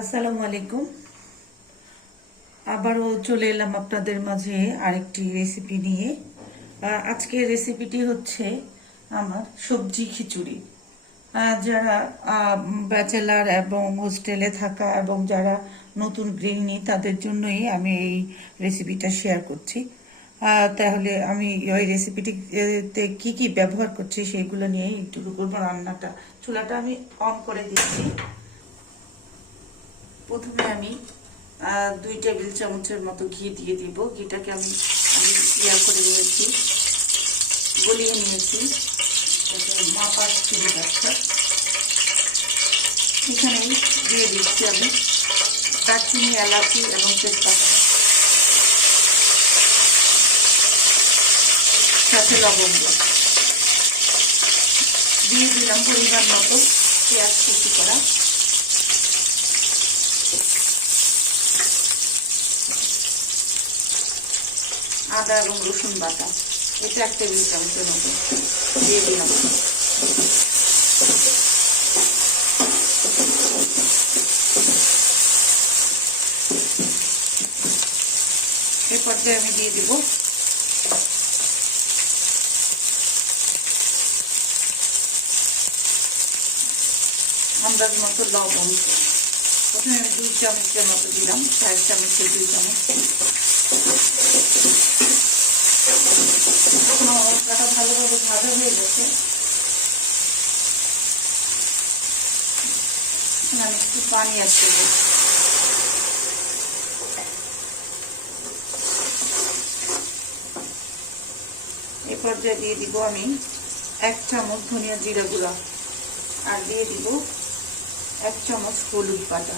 আসসালামু আলাইকুম। আবারও চলে এলাম আপনাদের মাঝে আরেকটি রেসিপি নিয়ে। আহ, আজকের রেসিপিটি হচ্ছে আমার সবজি খিচুড়ি। যারা ব্যাচেলার এবং হোস্টেলে থাকা এবং যারা নতুন গৃহিণী তাদের জন্যই আমি এই রেসিপিটা শেয়ার করছি। তাহলে আমি ওই রেসিপিটিতে কি কি ব্যবহার করছি সেইগুলো নিয়ে একটু করব রান্নাটা। চুলাটা আমি অন করে দিচ্ছি। প্রথমে আমি দুই টেবিল চামচের মতো ঘি দিয়ে দিব। ঘিটাকে আমি আমি ইয়ার করে নিয়েছি, গলিয়ে নিয়েছি। মাপার সুবিধার্থে এখানে দিয়ে দিচ্ছি আমি দারচিনি, এলাচি এবং তেজপাতা। সাথে লবঙ্গ। দিয়ে দিলাম পরিমাণ মতো পেঁয়াজ কুচি করা। আদা এবং রসুন বাটা। এটা এক টেবিল চামচের মতো দিয়ে দিলাম। এ পর্যায়ে আমি দিয়ে দিব আন্দাজ মতো লবণ। প্রথমে আমি দুই চামচের মতো দিলাম, চার চামচের দুই চামচ এখন আমার মশলাটা ভাজা হয়ে গেছে। আমি একটু পানি করব। এই পর্যায়ে দিয়ে দিব আমি এক চামচ ধনিয়া জিরা গুঁড়া আর দিয়ে দিব এক চামচ হলুদ বাটা।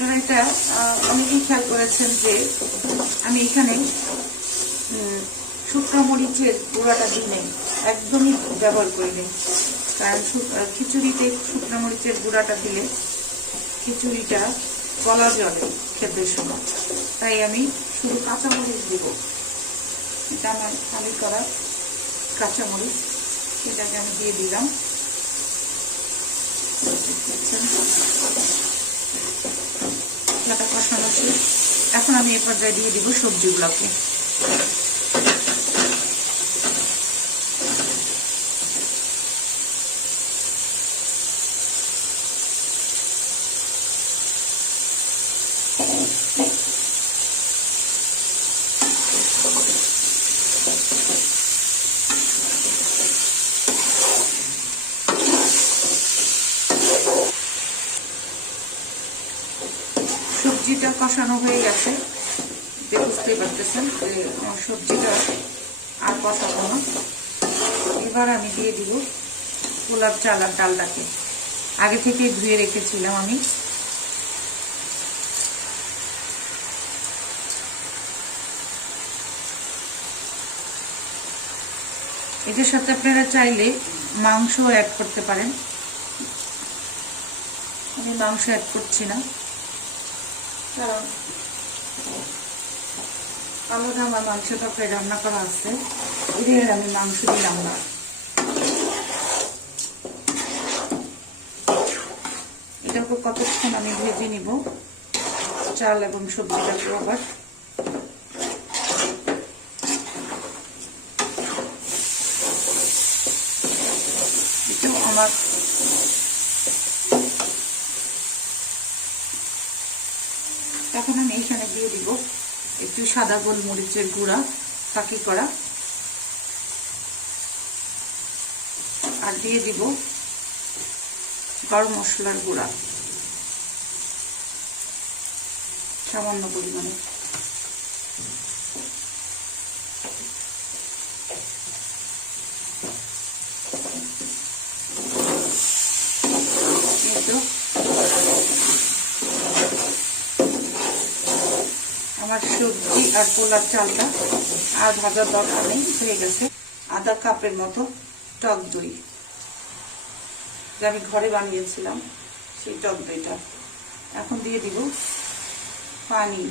আপনারা এটা অনেকেই খেয়াল করেছেন যে আমি এখানে শুকনো মরিচের গুঁড়াটা দিই নাই, একদমই ব্যবহার করি নাই। কারণ খিচুড়িতে শুকনো মরিচের গুঁড়াটা দিলে খিচুড়িটা গলা জলে খেতে সময়। তাই আমি শুধু কাঁচামরিচ দেব। এটা আমার খালি করা কাঁচামরিচ সেটাকে আমি দিয়ে দিলাম। দেখছেন? ছিল এখন আমি এ পর্যায়ে দিয়ে দিব সবজিগুলোকে সবজিটা কষানো হয়ে গেছে। বুঝতেই পারতেছেন যে সবজিটা আর কষাবো না। এবার আমি দিয়ে দিব গোলাপ চাল আর ডালটাকে। আগে থেকে ধুয়ে রেখেছিলাম আমি। এটার সাথে আপনারা চাইলে মাংস অ্যাড করতে পারেন। আমি মাংস অ্যাড করছি না। কারণ আলাদা আমার মাংস তরকারি রান্না করা আছে। এদের আমি মাংস দিলাম না। এটাকে কতক্ষণ আমি ভেজে নিব? চাল এবং সবজিটাকে আবার। আমার এখন আমি এখানে দিয়ে দিব একটু সাদা গোলমরিচের গুঁড়া ফাঁকি করা। আর দিয়ে দিব গরম মশলার গুঁড়া, সামান্য পরিমাণে এই তো আমার সবজি আর পোলার চালটা আর ভাজার দরকার নেই, হয়ে গেছে। আধা কাপের মতো টক দই। যা আমি ঘরে বানিয়েছিলাম, সেই টক দইটা। এখন দিয়ে দিব পানি।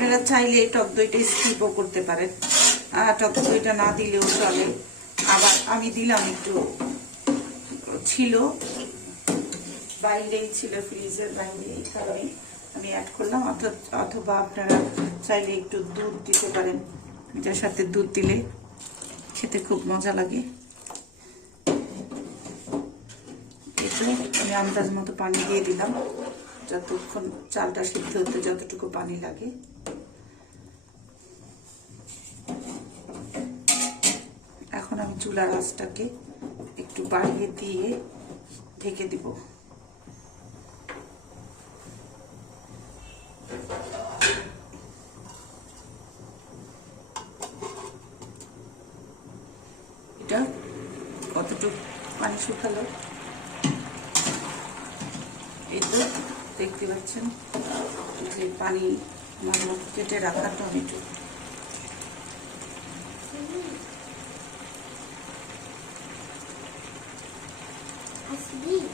আপনারা চাইলে টক দইটা স্কিপও করতে পারেন। আহ, টক দইটা না দিলেও চলে। আবার আমি দিলাম একটু ছিল। বাইরেই ছিল ফ্রিজের বাইরে এই কারণে আমি অ্যাড করলাম। অথ- অথবা আপনারা চাইলে একটু দুধ দিতে পারেন। এটার সাথে দুধ দিলে খেতে খুব মজা লাগে। এই আমি আন্দাজ মতো পানি দিয়ে দিলাম। যতক্ষণ চালটা সিদ্ধ হতে যতটুকু পানি লাগে। চুলার আঁচটাকে একটু বাড়িয়ে দিয়ে ঢেকে দিব। এটা কতটুকু পানি শুকালো? এই তো দেখতে পাচ্ছেন, যে পানি আমার কেটে রাখা টমেটো। Asleep.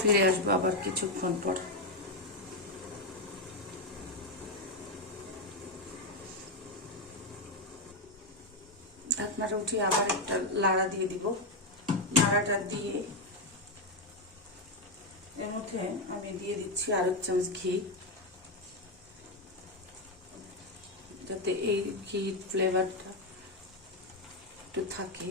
ফিরে আসব আবার কিছুক্ষণ পর। আপনারা উঠে আবার একটা লাড়া দিয়ে দিব। লাড়াটা দিয়ে এর মধ্যে আমি দিয়ে দিচ্ছি আর এক চামচ ঘি। যাতে এই ঘি ফ্লেভারটা একটু থাকে।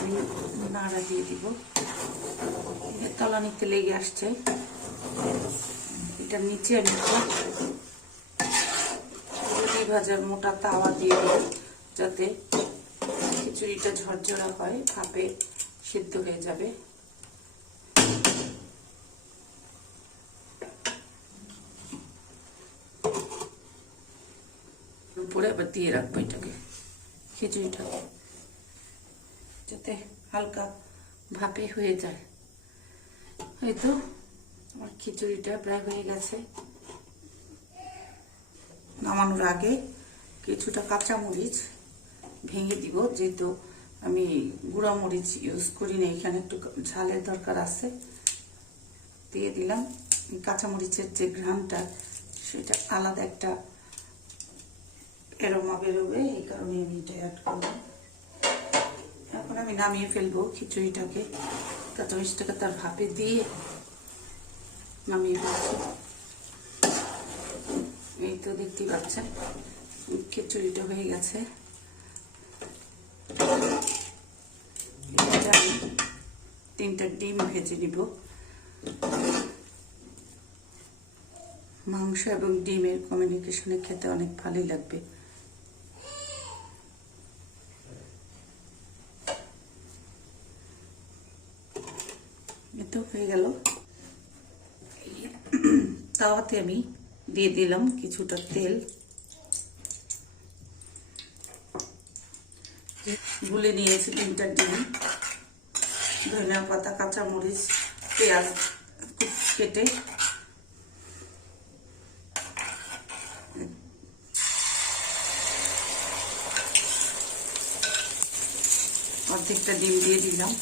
আমি নাড়া দিয়ে দিব। তলানিতে লেগে আসছে। এটার নিচে আমি রুটি ভাজার মোটা তাওয়া দিয়ে দিই, যাতে খিচুড়িটা ঝরঝরা হয়, ভাপে সিদ্ধ হয়ে যাবে। উপরে আবার দিয়ে রাখব এটাকে খিচুড়িটাকে যাতে হালকা ভাপে হয়ে যায়। হয়তো আমার খিচুড়িটা প্রায় হয়ে গেছে। নামানোর আগে কিছুটা কাঁচামরিচ ভেঙে দিব, যেহেতু আমি গুঁড়া মরিচ ইউজ করি না এখানে একটু ঝালের দরকার আছে। দিয়ে দিলাম। কাঁচামরিচের যে ঘ্রাণটা, সেটা আলাদা একটা এরমা বেরোবে, এই কারণে আমি এটা অ্যাড করলাম। এখন আমি নামিয়ে ফেলব খিচুড়িটাকে। কাঁচামরিচটাকে তার ভাপে দিয়ে নামিয়ে ফেলছি এই তো দেখতেই পাচ্ছেন, খিচুড়িটা হয়ে গেছে। তিনটা ডিম ভেজে নিব। মাংস এবং ডিমের কমিউনিকেশনে খেতে অনেক ভালোই লাগবে। এ হয়ে গেল। তাওয়াতে আমি দিয়ে দিলাম কিছুটা তেল। গুলে নিয়েছি তিনটা ডিম, ধনিয়া পাতা, কাঁচামরিচ, পেঁয়াজ কেটে অর্ধেকটা ডিম দিয়ে দিলাম।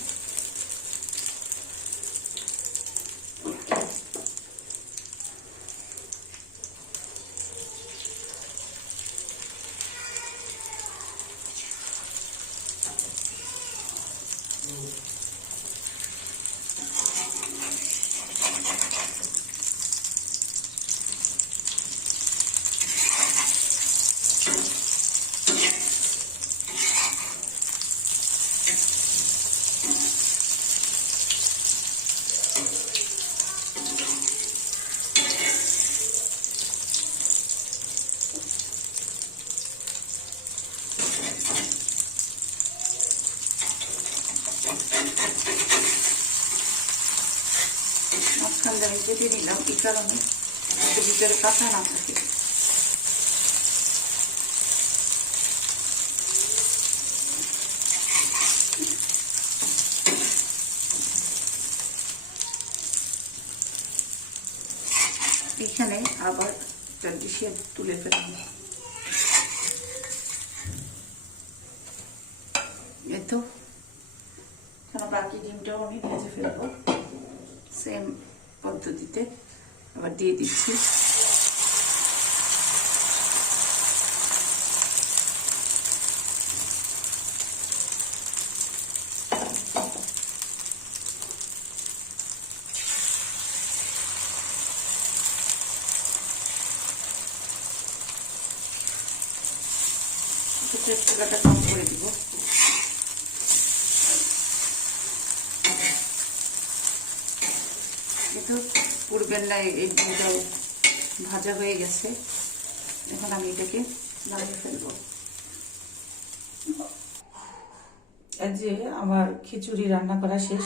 মাঝখান আমি কেটে নিলাম এই কারণে যাতে ভিতরে কাঁচা না থাকে। এখানে আবার একটা ডিশে তুলে ফেললাম। এতো বাকি ডিমটাও আমি ভেজে ফেলব। সেম পদ্ধতিতে আবার দিয়ে দিচ্ছি। একটু কম করে দিব। পুরবেন না এই ডিমটাও ভাজা হয়ে গেছে। এখন আমি এটাকে নামিয়ে ফেলব। যে আমার খিচুড়ি রান্না করা শেষ,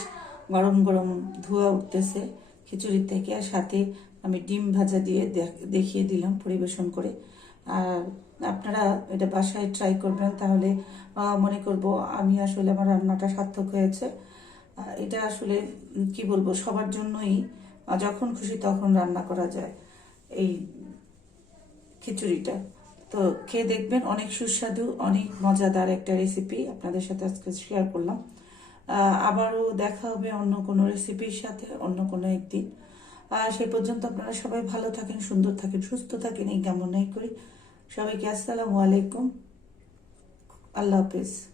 গরম গরম ধোয়া উঠতেছে খিচুড়ির থেকে। আর সাথে আমি ডিম ভাজা দিয়ে দেখ- দেখিয়ে দিলাম পরিবেশন করে। আর আপনারা এটা বাসায় ট্রাই করবেন, তাহলে মনে করব আমি আসলে আমার রান্নাটা সার্থক হয়েছে। এটা আসলে কি বলব, সবার জন্যই যখন খুশি তখন রান্না করা যায় এই খিচুড়িটা। তো খেয়ে দেখবেন অনেক সুস্বাদু, অনেক মজাদার একটা রেসিপি আপনাদের সাথে আজকে শেয়ার করলাম। আবারও দেখা হবে অন্য কোনো রেসিপির সাথে, অন্য কোনো একদিন। সেই পর্যন্ত আপনারা সবাই ভালো থাকেন, সুন্দর থাকেন, সুস্থ থাকেন, এই কামনাই করি। সবাইকে আসসালামু আলাইকুম। আল্লাহ হাফিজ।